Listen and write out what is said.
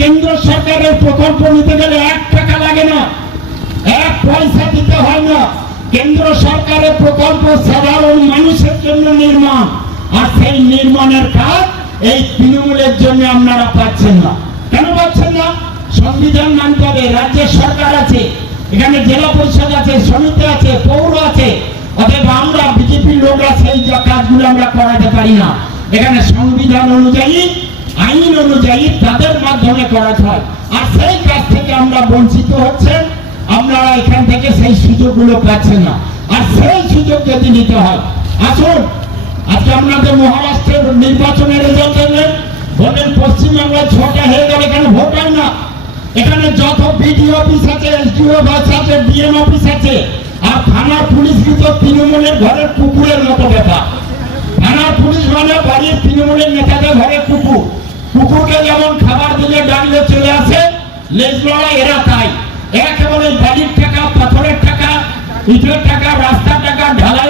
কেন্দ্র সরকারের প্রকল্প নিতে গেলে এক টাকা লাগে না। এক পয়সা দিতে হয় না। কেন্দ্র সরকারের প্রকল্প সাধারণ মানুষের জন্য নির্মাণ। আর সেই নির্মাণের কাজ এই তৃণমূলের জন্য আপনারা পাচ্ছেন না। কেন পাচ্ছেন না? সংবিধান মানতে হবে। রাজ্যের সরকার আছে। এখানে জেলা পরিষদ আছে, সমিতি আছে, পৌর আছে। অতএব আমরা বিজেপির লোকরা সেই কাজগুলো আমরা করাতে পারি না। এখানে সংবিধান অনুযায়ী, আইন অনুযায়ী তাদের মাধ্যমে করাতে হয় আর সেই কাজ থেকে আমরা বঞ্চিত হচ্ছেন আপনারা এখান থেকে সেই সুযোগগুলো পাচ্ছেন না। আর সেই সুযোগ যদি নিতে হয়, আসুন, আজকে আপনাদের মহারাষ্ট্রের নির্বাচনের রেজাল্ট দেখলেন। পশ্চিমবাংলায় ছটা হয়ে গেল এখানে ভোট হয় না। এখানে যত বিডিও অফিস আছে এসডিও আছে ডিএম অফিস আছে, আর থানার পুলিশ কিন্তু তৃণমূলের ঘরের কুকুরের মতো ব্যাপার। থানার পুলিশ মানে বাড়ির তৃণমূলের কুকুরকে যেমন খাবার দিলে ডাকলে চলে আসে লেজ এরা তাই এরা কেবল টাকা, পাথরের টাকা, ইটের টাকা, রাস্তার টাকা ঢালাই